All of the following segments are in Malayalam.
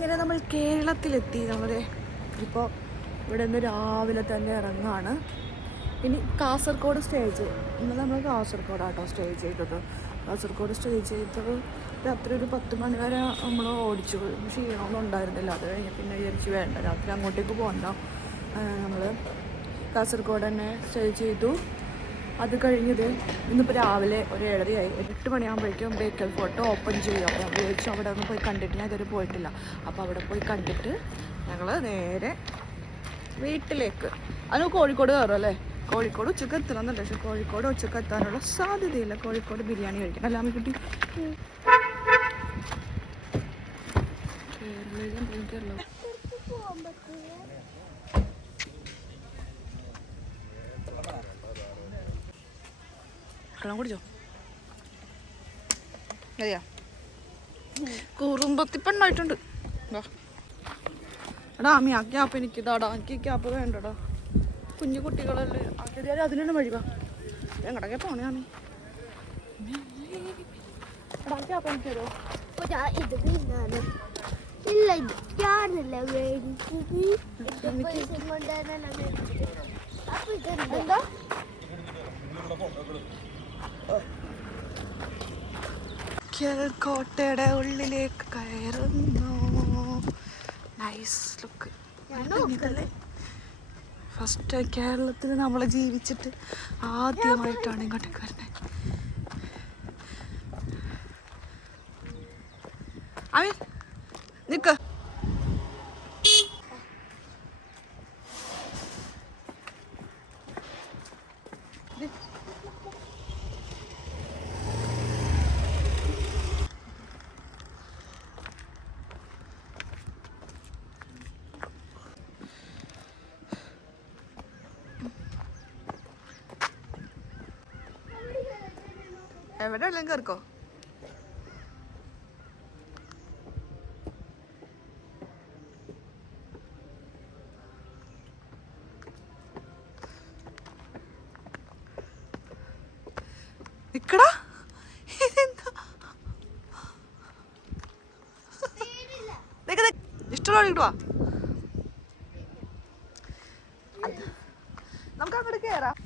അങ്ങനെ നമ്മൾ കേരളത്തിലെത്തി. നമ്മൾ ഇപ്പോൾ ഇവിടെ നിന്ന് രാവിലെ തന്നെ ഇറങ്ങുകയാണ്. ഇനി കാസർഗോഡ് സ്റ്റേ ചെയ്തു. ഇന്ന് നമ്മൾ കാസർഗോഡാട്ടോ സ്റ്റേ ചെയ്തത്. കാസർഗോഡ് സ്റ്റേ ചെയ്തത് രാത്രി ഒരു 10 മണി വരെ നമ്മൾ ഓടിച്ചു. ക്ഷീണമൊന്നും ഉണ്ടായിരുന്നില്ല. അത് കഴിഞ്ഞ് പിന്നെ വിചാരിച്ച് വേണ്ട, രാത്രി അങ്ങോട്ടേക്ക് പോകണ്ട. നമ്മൾ കാസർഗോഡ് തന്നെ സ്റ്റേ ചെയ്തു. അത് കഴിഞ്ഞത് ഇന്നിപ്പോൾ രാവിലെ ഒരു 7:30 8 മണിയാകുമ്പോഴേക്കും ബേക്കൽ ഫോർട്ട് ഓപ്പൺ ചെയ്യും. അപ്പോൾ നമ്മൾ വിചാരിച്ചു അവിടെ ഒന്ന് പോയി കണ്ടിട്ട്, ഞാൻ ഇതുവരെ പോയിട്ടില്ല. അപ്പോൾ അവിടെ പോയി കണ്ടിട്ട് ഞങ്ങൾ നേരെ വീട്ടിലേക്ക്. അത് കോഴിക്കോട് കയറും അല്ലേ? കോഴിക്കോട് ഉച്ചക്ക് എത്തണമെന്നുണ്ട്. പക്ഷെ കോഴിക്കോട് ഉച്ചക്ക് എത്താനുള്ള സാധ്യതയില്ല. കോഴിക്കോട് ബിരിയാണി കഴിക്കണം. അല്ലാമ കുട്ടി കേരളം വെള്ളം കുടിച്ചോ? അതെയാ, കുറുമ്പത്തി പെണ്ണായിട്ടുണ്ട്. എടാ ആമി, ആ ക്യാപ്പ് എനിക്ക് ഇതാടാ. എനിക്ക് ഈ ക്യാപ്പ് വേണ്ടടാ. കുഞ്ഞു കുട്ടികളല്ലേ. ആക്കിയാൽ അതിനുള്ള വഴി വാ. എങ്ങടൊക്കെ പോണേ ആമി? എടാ ക്യാപ്പ് എനിക്ക് തരുമോ? എന്താ കോട്ടയുടെ ഉള്ളിലേക്ക് കയറുന്നു. Nice look. ഫസ്റ്റ് കേരളത്തിൽ നമ്മൾ ജീവിച്ചിട്ട് ആദ്യമായിട്ടാണ് ഇങ്ങോട്ടേക്ക് വരുന്നത്. അമി നിക്ക്. എവിടെ ഉള്ള കയറിക്കോ. നിക്കടാ. ഇഷ്ടമുള്ള കിട്ടുവാ. നമുക്ക് അങ്ങോട്ട് കയറാം.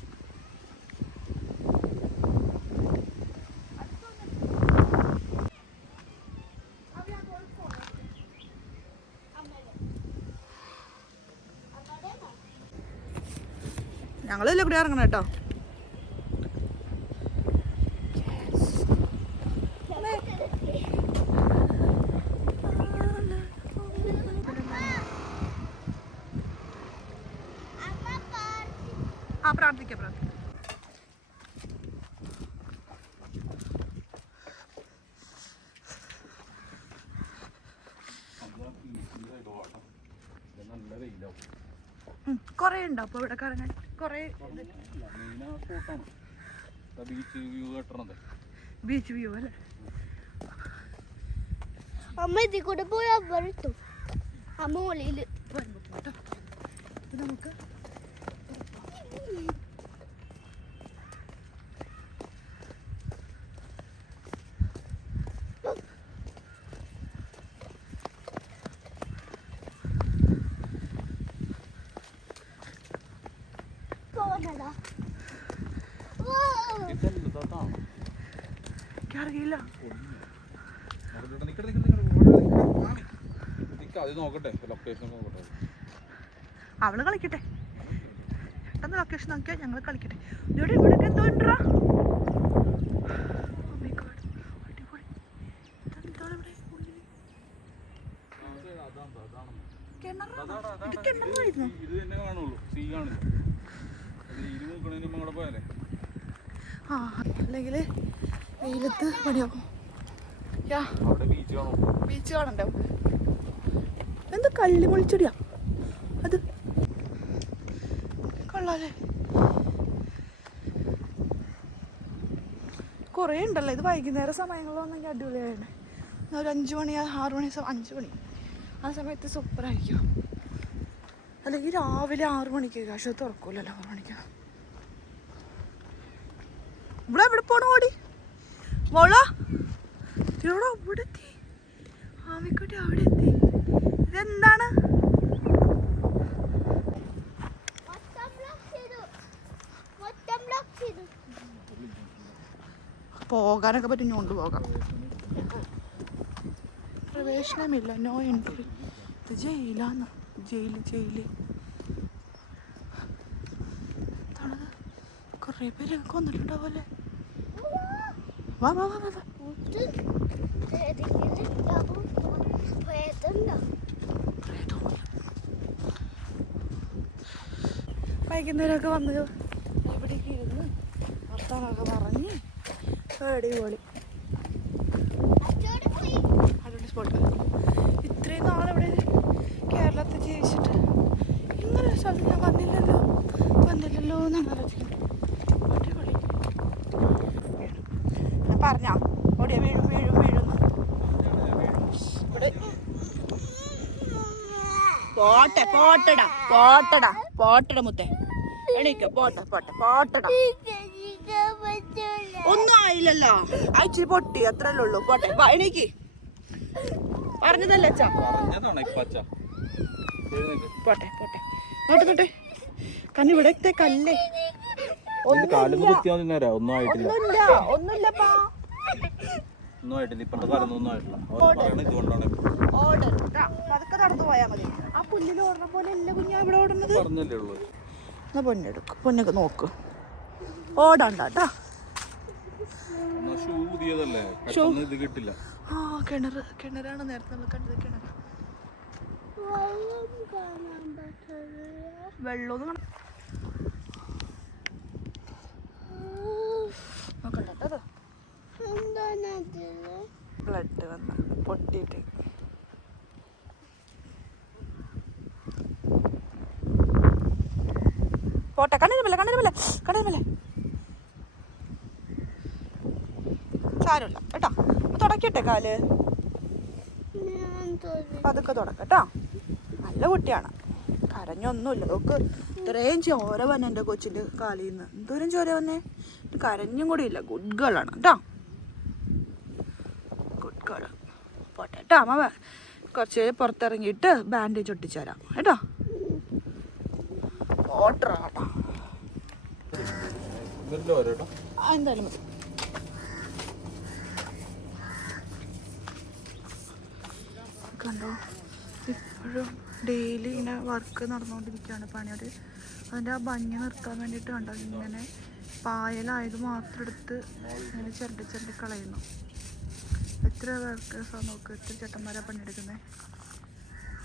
ഞങ്ങളില്ല കൂടി ഇറങ്ങണം കേട്ടോ. ആ പ്രാർത്ഥിക്കാം പ്രാർത്ഥിക്കാം. കൊറേ ഉണ്ടോ അപ്പൊ ഇവിടെ കറങ്ങാൻ? കൊറേ ബീച്ച് വ്യൂ അല്ലേ? അമ്മ ഇതിൽ കൂടെ പോയാ വരത്തു. അമ്മ ഒളിയില് വരുമ്പോ പോട്ടോ. നമുക്ക് അറിയില്ല. അവള് കളിക്കട്ടെ. പെട്ടെന്ന് ലൊക്കേഷൻ നോക്കിയാ ഞങ്ങൾ കളിക്കട്ടെ. ഇവിടെ ഇവിടെ എന്തോ ഉണ്ടോ? ആ അല്ലെങ്കിൽ വെയിലത്ത് പണിയാക്കും. ബീച്ച് കാണണ്ടോ? എന്താ കള്ളി പൊളിച്ചെടിയാ അത്? കൊള്ളാല്ലേ? കുറേ ഉണ്ടല്ലോ. ഇത് വൈകുന്നേര സമയങ്ങളിലൊന്നെങ്കിൽ അടിപൊളിയാണ്. ഒരു 5 മണി 6 മണി 5 മണി ആ സമയത്ത് സൂപ്പറായിരിക്കും. അല്ലെങ്കിൽ രാവിലെ 6 മണിക്ക്. പക്ഷെ തുറക്കൂലല്ലോ 6 മണിക്ക്. ഇവിടെ എവിടെ പോണു? ഓടി മോളോ ഇവിടെ എത്തി. ആമിക്കുട്ടി അവിടെ എത്തി. പോകാനൊക്കെ പറ്റും, കൊണ്ടുപോകാം. പ്രവേശനമില്ല, നോ എൻട്രി. ഇത് ജയിലാന്ന്, ജയില്. കുറേ പേരൊക്കെ കൊന്നിട്ടുണ്ടാവല്ലേ. വാ വാ വാ വാ. വൈകുന്നേരമൊക്കെ വന്ന് ഇവിടേക്ക് ഇരുന്ന് വർത്താനമൊക്കെ പറഞ്ഞ് അടിപൊളി അടിപൊളി സ്പോട്ട്. ഇത്രയും നാളിവിടെ കേരളത്തിൽ ജീവിച്ചിട്ട് ഇങ്ങനെ ഒരു സ്ഥലത്ത് ഞാൻ വന്നില്ലല്ലോ എന്നാണ് ആലോചിക്കുന്നത്. അടിപൊളി. ഞാൻ പറഞ്ഞോ ഓടിയ വീഴുന്നു ഇവിടെ. പോട്ടട മുത്തേ, എണീക്ക. പോട്ടട ഒന്നും ആയില്ലല്ലോ, അയച്ചിരി പൊട്ടി, അത്രല്ലേ ഉള്ളൂ. പോട്ടെ, എണീക്ക്. പറഞ്ഞതല്ലേ അച്ഛാ. പോട്ടെ നോട്ടെ കാരണം ഇവിടത്തെ കല്ലേ ഒന്നുമില്ലപ്പാ. പതുക്കെ നടന്നു പോയാ മതി. ആ പുല്ലിൽ ഓടണ പോലെ അല്ല കുഞ്ഞാ ഇവിടെ ഓടുന്നത്. എന്നാ പൊന്നെടുക്കും, പൊന്നൊക്കെ നോക്ക്. ഓടണ്ടാ. ആ കിണറാണ് നേരത്തെ നമ്മൾ കണ്ടത്. കിണർ വെള്ളമൊന്നും നോക്കണ്ടത്. ബ്ലഡ് വന്ന പൊട്ടിയിട്ട് പോട്ടെ. കണ്ണിരുമല്ലേ സാരമില്ല കേട്ടോ. തുടക്കട്ടെ കാല്, പതുക്കെ തുടക്കട്ടോ. നല്ല കുട്ടിയാണ്, കരഞ്ഞൊന്നുമില്ല. നോക്ക് ഇത്രയും ചോര വന്നെ എൻ്റെ കൊച്ചിൻ്റെ കാലിൽ നിന്ന്. എന്തോരം ചോര വന്നേ, കരഞ്ഞും കൂടി ഇല്ല. ഗുഡ് ഗേളാണ് കേട്ടോ, ഗുഡ് ഗേൾ. പോട്ടെ കേട്ടോ. അമ്മ കുറച്ച് പുറത്തിറങ്ങിയിട്ട് ബാൻഡേജ് ഒട്ടിച്ചു തരാം കേട്ടോ. ഓട്ടറാട്ടോ, എന്തായാലും മതി. കണ്ടോ, ഇപ്പോഴും ഡെയിലി ഇങ്ങനെ വർക്ക് നടന്നുകൊണ്ടിരിക്കുകയാണ് പണി. അതിൻ്റെ ആ ഭംഗി നിർത്താൻ വേണ്ടിയിട്ട് കണ്ടോ ഇങ്ങനെ പായലായത് മാത്രം എടുത്ത് ഇങ്ങനെ ചിരണ്ടി കളയുന്നു. എത്ര വർക്കേഴ്സാണ് നോക്ക്, എത്ര ചേട്ടന്മാരാ പണിയെടുക്കുന്നത്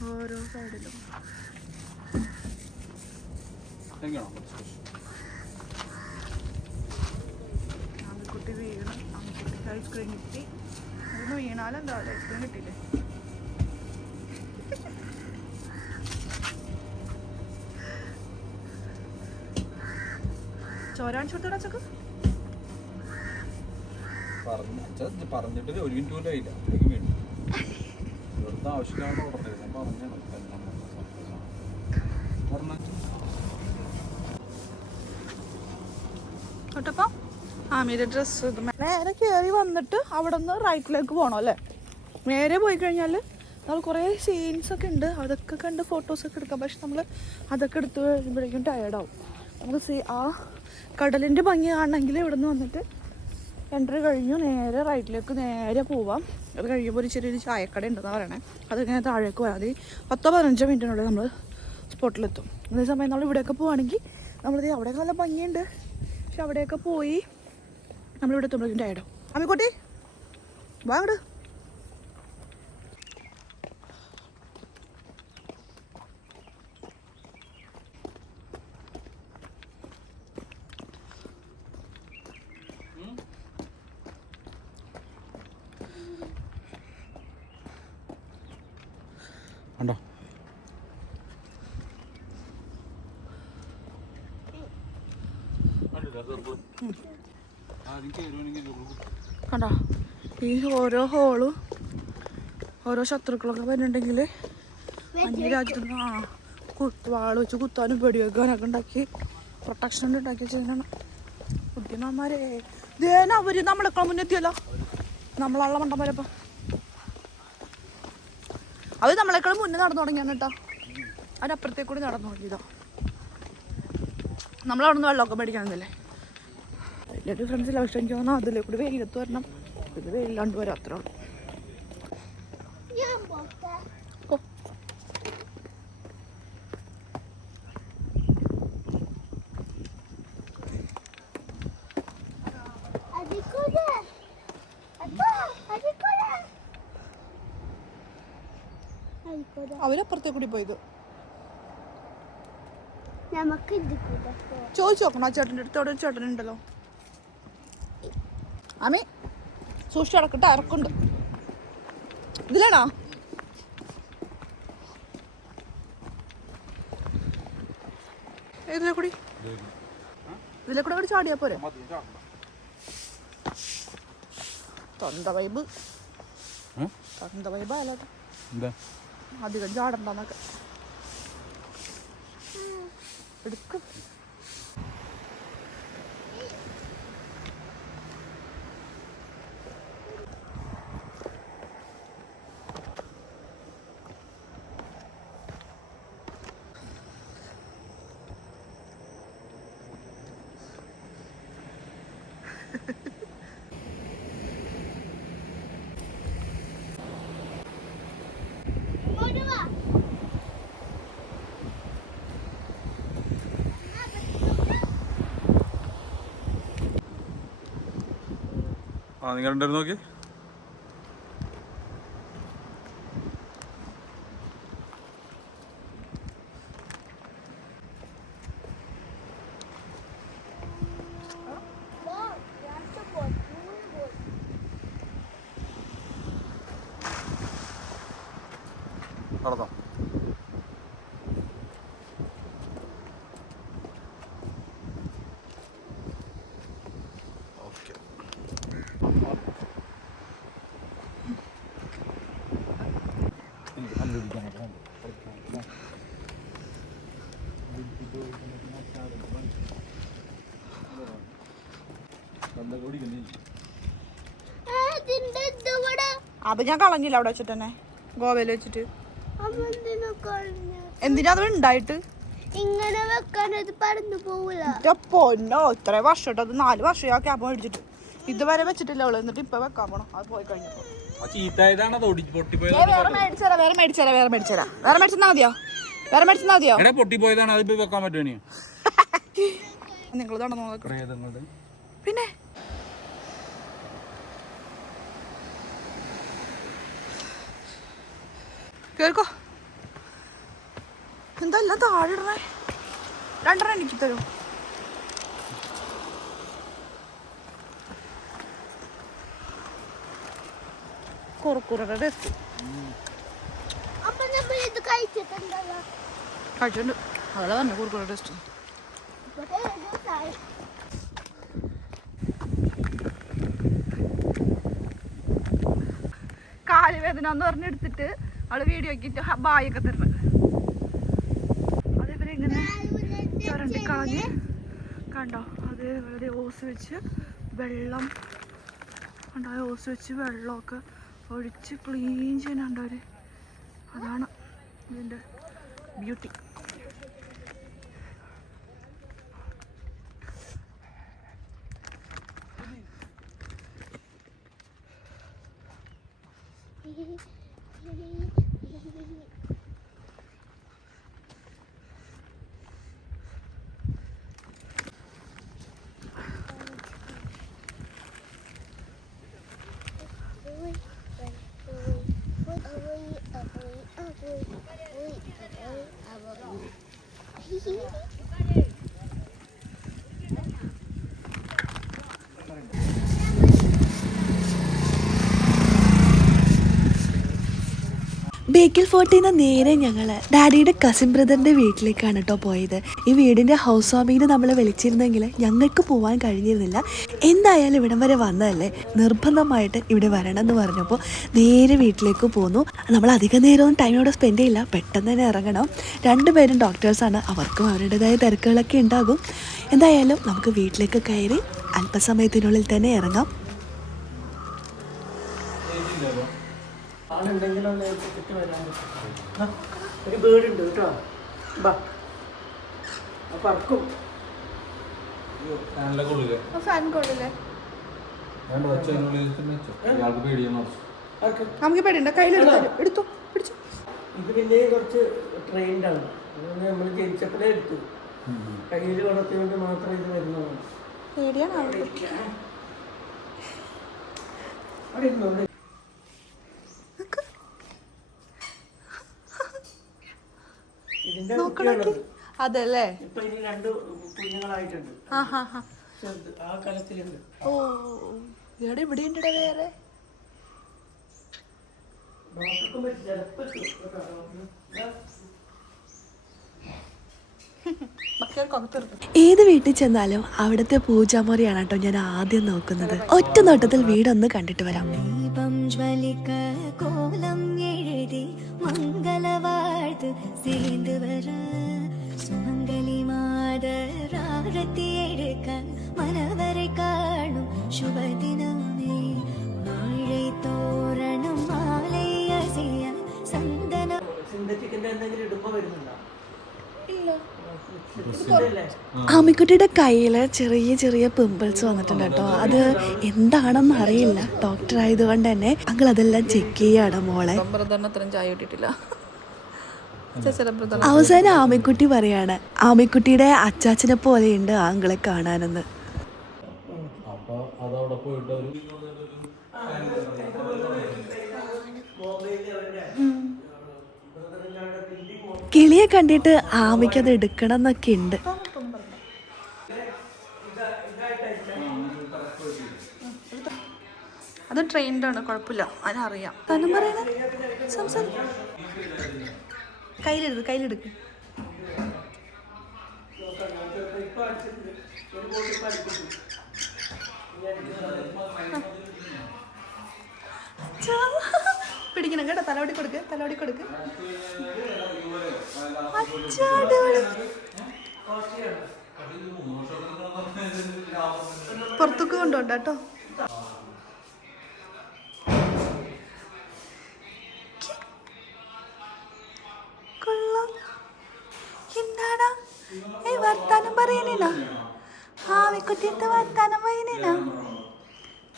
ഓരോ സൈഡിലും. അമ്മിക്കുട്ടി വീണ്, അമ്മിക്കുട്ടിക്ക് ഐസ്ക്രീം കിട്ടി. അതൊന്ന് വീണാലെന്താ ഐസ്ക്രീം കിട്ടിയില്ലേ. ചോരാൻ ചുട്ടടാ ചക്ക് പറഞ്ഞിട്ട് 1 മിനിറ്റ് പോലും ആയില്ല. വെറുതെ ആവശ്യമില്ലാതെ കേട്ടപ്പോ ആമിയുടെ ഡ്രസ്സ് നേരെ കയറി വന്നിട്ട് അവിടെ നിന്ന് റൈറ്റിലേക്ക് പോകണം അല്ലേ. നേരെ പോയി കഴിഞ്ഞാൽ നമ്മൾ കുറേ സീൻസൊക്കെ ഉണ്ട്, അതൊക്കെ കണ്ട് ഫോട്ടോസൊക്കെ എടുക്കാം. പക്ഷെ നമ്മൾ അതൊക്കെ എടുത്ത് കഴിയുമ്പോഴേക്കും ടയേർഡാവും. നമുക്ക് ആ കടലിൻ്റെ ഭംഗി കാണണമെങ്കിൽ ഇവിടെ നിന്ന് വന്നിട്ട് എൻട്രി കഴിഞ്ഞു നേരെ റൈറ്റിലേക്ക് നേരെ പോവാം. അത് കഴിയുമ്പോൾ ഒരു ചെറിയൊരു ചായക്കട ഉണ്ടെന്നാണ് പറയണേ. അതിങ്ങനെ താഴേക്ക് പോയാൽ മതി. 10-15 മിനിറ്റിനുള്ളിൽ നമ്മൾ സ്പോട്ടിലെത്തും. അതേസമയം നമ്മൾ ഇവിടെയൊക്കെ പോവുകയാണെങ്കിൽ നമ്മളിത് അവിടെയൊക്കെ നല്ല ഭംഗിയുണ്ട്. പക്ഷെ അവിടെയൊക്കെ പോയി നമ്മളിവിടെ എത്തുമ്പോഴേക്കും ടയേർഡാവും. അമ്മിക്കുട്ടി വാ അങ്ങോട്ട്. കണ്ടോ കണ്ടോ ഈ ഓരോ ഹോളും ഓരോ ശത്രുക്കളൊക്കെ വരുന്നുണ്ടെങ്കിൽ അന്യരാജ്യത്തുനിന്ന് വാള് വെച്ച് കുത്താനും വെടിവെക്കാനൊക്കെ ഉണ്ടാക്കി പ്രൊട്ടക്ഷൻ ഉണ്ടാക്കി ചെയ്യുന്നതാണ് ബുദ്ധിമാന്മാരെ. ഇതേന അവര് നമ്മളെക്കാൾ മുന്നെത്തിയല്ലോ, നമ്മളാളെ മണ്ടന്മാരപ്പം. അത് നമ്മളെക്കാൾ മുന്നേ നടന്നു തുടങ്ങിയാണ് കേട്ടോ. അതിനപ്പുറത്തേക്ക് കൂടി നടന്നു തുടങ്ങിയതോ. നമ്മളവിടെ നിന്ന് വെള്ളമൊക്കെ മേടിക്കണമെന്നല്ലേ. വലിയ ഡിഫറൻസ് ഇല്ല. പക്ഷെ എനിക്ക് തോന്നുന്നു അതിലെ കൂടി വെയിലത്ത് വരണം, ഇത് വെയിലാണ്ട് വരാം, അത്രേ ഉള്ളൂ. അവരപ്പുറത്തേ കൂടി പോയത് ചോദിച്ചു നോക്കണം. ആ ചേട്ടൻ്റെ അടുത്ത് അവിടെ ഒരു ചേട്ടനുണ്ടല്ലോ. ആമി സൂക്ഷിച്ച് കിടക്കട്ടെ, ഇറക്കുണ്ട്. ഇതിലാണോ? ഇതിലെ കൂടി കൂടി ചാടിയാ പോരെ? തൊണ്ട വൈബ് അല്ലാതെ അധികം ചാടണ്ടെന്നൊക്കെ എടുക്കും. നിങ്ങൾ ഉണ്ടായിരുന്നു നോക്കി. നടന്നോ? ഓക്കെ. അത് ഞാൻ കളഞ്ഞില്ല അവിടെ വെച്ചിട്ട് തന്നെ, ഗോവയിൽ വെച്ചിട്ട്. എന്തിനാ അത് ഉണ്ടായിട്ട് ഇങ്ങനെ വെക്കാനത് പറന്നു പോവില്ല. പൊന്നോ, ഇത്ര വർഷം അത് 4 വർഷം ആ ക്യാബ് മേടിച്ചിട്ട് ഇതുവരെ വെച്ചിട്ടില്ല അവള്. എന്നിട്ട് ഇപ്പൊ വെക്കാൻ പോണം. അത് പോയി കഴിഞ്ഞപ്പോ വേറെ മേടിച്ചാ മതിയോ? പൊട്ടിപ്പോയതാണ്. അത് വെക്കാൻ പറ്റുമോ? നിങ്ങൾ നടന്നു പിന്നെ കേൾക്കോ. എന്താ താഴെ ഇടണേ? 2 എനിക്ക് തരും. കുറുക്കുറയുടെ ടേസ്റ്റ് കഴിച്ചിട്ടുണ്ട്. അതല്ല തന്നെ കുറുക്കുറ ടേസ്റ്റ്. കാലുവേദന എന്ന് പറഞ്ഞെടുത്തിട്ട് അവള് വീഡിയോ ആക്കിയിട്ട് ബായൊക്കെ തരുന്നത്. അതേപോലെ ഇങ്ങനെ ചുരണ്ടി കളഞ്ഞ് കണ്ടോ, അതേപോലെ ഓസ് വെച്ച് വെള്ളം കണ്ടോ, ഓസ് വെച്ച് വെള്ളമൊക്കെ ഒഴിച്ച് ക്ലീൻ ചെയ്യാനുണ്ടോ അവര്. അതാണ് ഇതിൻ്റെ ബ്യൂട്ടി. ബേക്കൽ ഫോർട്ടിൽ നിന്ന് നേരെ ഞങ്ങൾ ഡാഡിയുടെ കസിൻ ബ്രദറിൻ്റെ വീട്ടിലേക്കാണ് കേട്ടോ പോയത്. ഈ വീടിൻ്റെ ഹൗസ് വാമിങ്ങിന് നമ്മൾ വിളിച്ചിരുന്നെങ്കിൽ ഞങ്ങൾക്ക് പോകാൻ കഴിഞ്ഞിരുന്നില്ല. എന്തായാലും ഇവിടം വരെ വന്നതല്ലേ, നിർബന്ധമായിട്ട് ഇവിടെ വരണം എന്ന് പറഞ്ഞപ്പോൾ നേരെ വീട്ടിലേക്ക് പോന്നു. നമ്മൾ അധികം നേരമൊന്നും ടൈം ഇവിടെ സ്പെൻഡ് ചെയ്യില്ല, പെട്ടെന്ന് തന്നെ ഇറങ്ങണം. 2 പേരും ഡോക്ടേഴ്സാണ്, അവർക്കും അവരുടേതായ തിരക്കുകളൊക്കെ ഉണ്ടാകും. എന്തായാലും നമുക്ക് വീട്ടിലേക്ക് കയറി അല്പസമയത്തിനുള്ളിൽ തന്നെ ഇറങ്ങാം. ഒരു വീടുണ്ട് കേട്ടോ, പറക്കും ഫാനിലൊക്കെ ഉള്ളില്ലേ ഫാൻ കൊള്ളില്ലേ വേണ്ട വെച്ചതിനുള്ളിൽ തന്നെ വെച്ചോ ഇയാൾക്ക് പേടിയാണോ നമുക്ക് പേടിയുണ്ട് കയ്യിലെടുത്തു എടുത്തു പിടിച്ചു ഇത് പിന്നെ കുറച്ച് ട്രെയിൻഡാണ് അതുകൊണ്ട് നമ്മൾ ജനിച്ചപ്പോഴേ എടുത്തു കയ്യിൽ വളർത്തിക്കൊണ്ട് മാത്രമേ ഇത് വരുന്നതാണ് പേടിയാണ് അവിടെ ഇരുന്നോ ഇതിന്റെ കുട്ടിയാണത്. അതല്ലേ ഇപ്പൊ ഇനി 2 കുഞ്ഞുങ്ങളായിട്ടുണ്ട് ചെറുത് ആ കലത്തിലുണ്ട് ഓ ഇവിടെ ഇവിടെ ഉണ്ട് വേറെ ഡോക്ടർക്കും പറ്റി ചിലപ്പോൾ ഏത് വീട്ടിൽ ചെന്നാലും അവിടുത്തെ പൂജാമുറിയാണ് കേട്ടോ ഞാൻ ആദ്യം നോക്കുന്നത്. ഒറ്റ നോട്ടത്തിൽ വീടൊന്ന് കണ്ടിട്ട് വരാം. ദീപം ജ്വലിക്ക കോലം എഴുതി മംഗളവാഴ്ത്ത് சேர்ந்து வர சுமங்கலி மாதராரத்தி எடுக்க மனவரை காணும் சுபதினமே வாழை தோரணம் மாலை அசைய சந்தன സിന്തറ്റിക്കിന്റെ എന്തെങ്കിലും ഇടുമ്പോ വരുന്നുണ്ടോ? ആമിക്കുട്ടിയുടെ കയ്യിൽ ചെറിയ ചെറിയ പിമ്പിൾസ് വന്നിട്ടുണ്ട് കേട്ടോ. അത് എന്താണെന്ന് അറിയില്ല. ഡോക്ടർ ആയതുകൊണ്ട് തന്നെ അങ്ങൾ അതെല്ലാം ചെക്ക് ചെയ്യാണ് മോളെ. അവസാനം ആമിക്കുട്ടി പറയാണ് ആമിക്കുട്ടിയുടെ അച്ചാച്ചനെ പോലെയുണ്ട് ആങ്ങളെ കാണാനെന്ന്. അപ്പൊ അതവിടെ പോയിട്ട് കിളിയെ കണ്ടിട്ട് ആമിക്ക് അത് എടുക്കണം എന്നൊക്കെ ഉണ്ട്. അത് ട്രെയിൻഡാണ്, കുഴപ്പമില്ല, അതിനറിയാം. തന്നെ പറയണ സംസാരിക്കും. കയ്യിലെടുക്ക് പിടിക്കണം കേട്ടോ. തലോടി കൊടുക്ക്. പുറത്തൊക്കെ കൊണ്ടുപോണ്ട കേട്ടോ. കൊള്ളാം. എന്താടാ വർത്താനം പറയാനാ? ആവിക്കുട്ടിയത്തെ വർത്താനം പറയാനാ?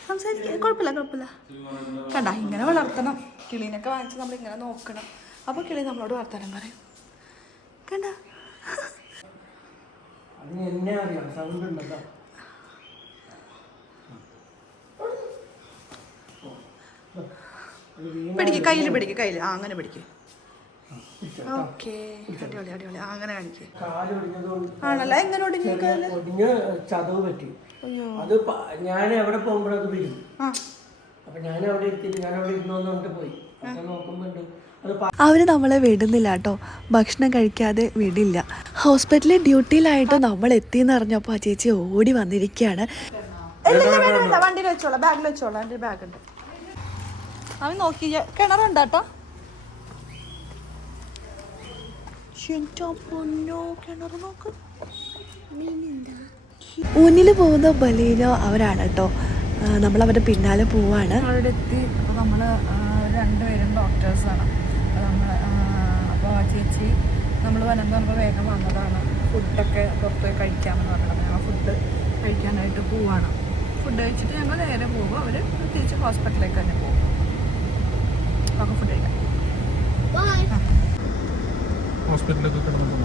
സംസാരിക്കാൻ കുഴപ്പമില്ല. കണ്ട, ഇങ്ങനെ വളർത്തണം. കിളീനൊക്കെ വാങ്ങിച്ച് നമ്മൾ ഇങ്ങനെ നോക്കണം. അപ്പോൾ കിളി നമ്മളോട് വർത്താനം പറയും. കണ്ട, അതിന് എന്നെ അറിയാം, സൗണ്ട് ഉണ്ടല്ലോ. കയ്യിൽ പിടിക്ക്. അങ്ങനെ പിടിക്ക്. ഓക്കെ, അടിപൊളി. അങ്ങനെ കാണിക്ക്. കാല് ഒടിഞ്ഞതുകൊണ്ട് ആണല്ലോ. എങ്ങനെ ഒടിഞ്ഞ് ചതവ് പറ്റി. അത് ഞാൻ എവിടെ പോകുമ്പോഴത് വീഴും. അപ്പൊ ഞാൻ അവിടെ ഇരുന്നോന്ന് പറഞ്ഞിട്ട് പോയി. അപ്പൊ നോക്കുമ്പോണ്ട് അവര് നമ്മളെ വിടുന്നില്ല കേട്ടോ. ഭക്ഷണം കഴിക്കാതെ വിടില്ല. ഹോസ്പിറ്റലിൽ ഡ്യൂട്ടിയിലായിട്ട് നമ്മൾ എത്തിയെന്ന് അറിഞ്ഞപ്പോൾ ആ ചേച്ചി ഓടി വന്നിരിക്കുകയാണ്. വണ്ടിയിൽ വെച്ചോളാം, ബാഗിൽ വെച്ചോളാം. എൻ്റെ ബാഗുണ്ട്. അവൻ നോക്കി കിണറുണ്ടാട്ടോ. കിണറ് നോക്ക്. മുന്നിൽ പോകുന്ന ബലീനോ അവരാണ് കേട്ടോ. നമ്മളവരുടെ പിന്നാലെ പോവാണ്. അവിടെ എത്തി. അപ്പോൾ നമ്മൾ രണ്ടുപേരും ഡോക്ടേഴ്സാണ്. അപ്പോൾ ആ ചേച്ചി നമ്മൾ വന്നപ്പോൾ വേഗം വന്നതാണ്. ഫുഡൊക്കെ പുറത്ത് കഴിക്കാമെന്ന് പറഞ്ഞത്. ഞങ്ങൾ ഫുഡ് കഴിക്കാനായിട്ട് പോവാണ്. ഫുഡ് കഴിച്ചിട്ട് ഞങ്ങൾ നേരെ പോകും. അവർ തിരിച്ച് ഹോസ്പിറ്റലിലേക്ക് തന്നെ പോകും. അപ്പോൾ ഫുഡ് കഴിക്കാം. ഹോസ്പിറ്റലിലൊക്കെ കിടന്നു.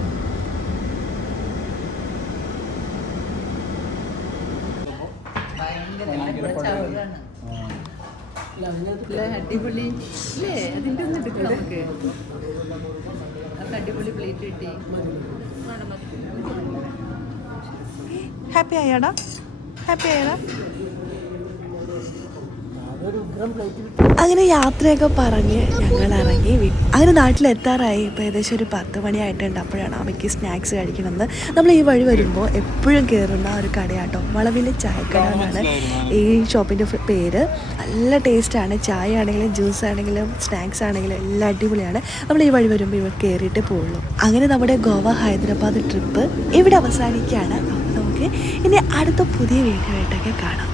അടിപൊളി അല്ലേ? അതിൻ്റെ ഒന്നും എടുക്കണം നമുക്ക്. അടിപൊളി പ്ലേറ്റ് കിട്ടി. ഹാപ്പി ആയാടാ? അങ്ങനെ യാത്രയൊക്കെ പറഞ്ഞ് ഞങ്ങൾ ഇറങ്ങി. അങ്ങനെ നാട്ടിലെത്താറായി. ഇപ്പോൾ ഏകദേശം ഒരു 10 മണിയായിട്ടുണ്ട്. അപ്പോഴാണ് അമ്മയ്ക്ക് സ്നാക്സ് കഴിക്കണമെന്ന്. നമ്മൾ ഈ വഴി വരുമ്പോൾ എപ്പോഴും കയറുന്ന ഒരു കടയാട്ടോ, വളവിലെ ചായക്കട എന്നാണ് ഈ ഷോപ്പിൻ്റെ പേര്. നല്ല ടേസ്റ്റാണ്. ചായ ആണെങ്കിലും ജ്യൂസ് ആണെങ്കിലും സ്നാക്സ് ആണെങ്കിലും എല്ലാം അടിപൊളിയാണ്. നമ്മൾ ഈ വഴി വരുമ്പോൾ ഇവർ കയറിയിട്ടേ പോവുള്ളൂ. അങ്ങനെ നമ്മുടെ ഗോവ ഹൈദരാബാദ് ട്രിപ്പ് ഇവിടെ അവസാനിക്കുകയാണ്. അപ്പോൾ നമുക്ക് ഇനി അടുത്ത പുതിയ വീഡിയോ ആയിട്ടൊക്കെ കാണാം.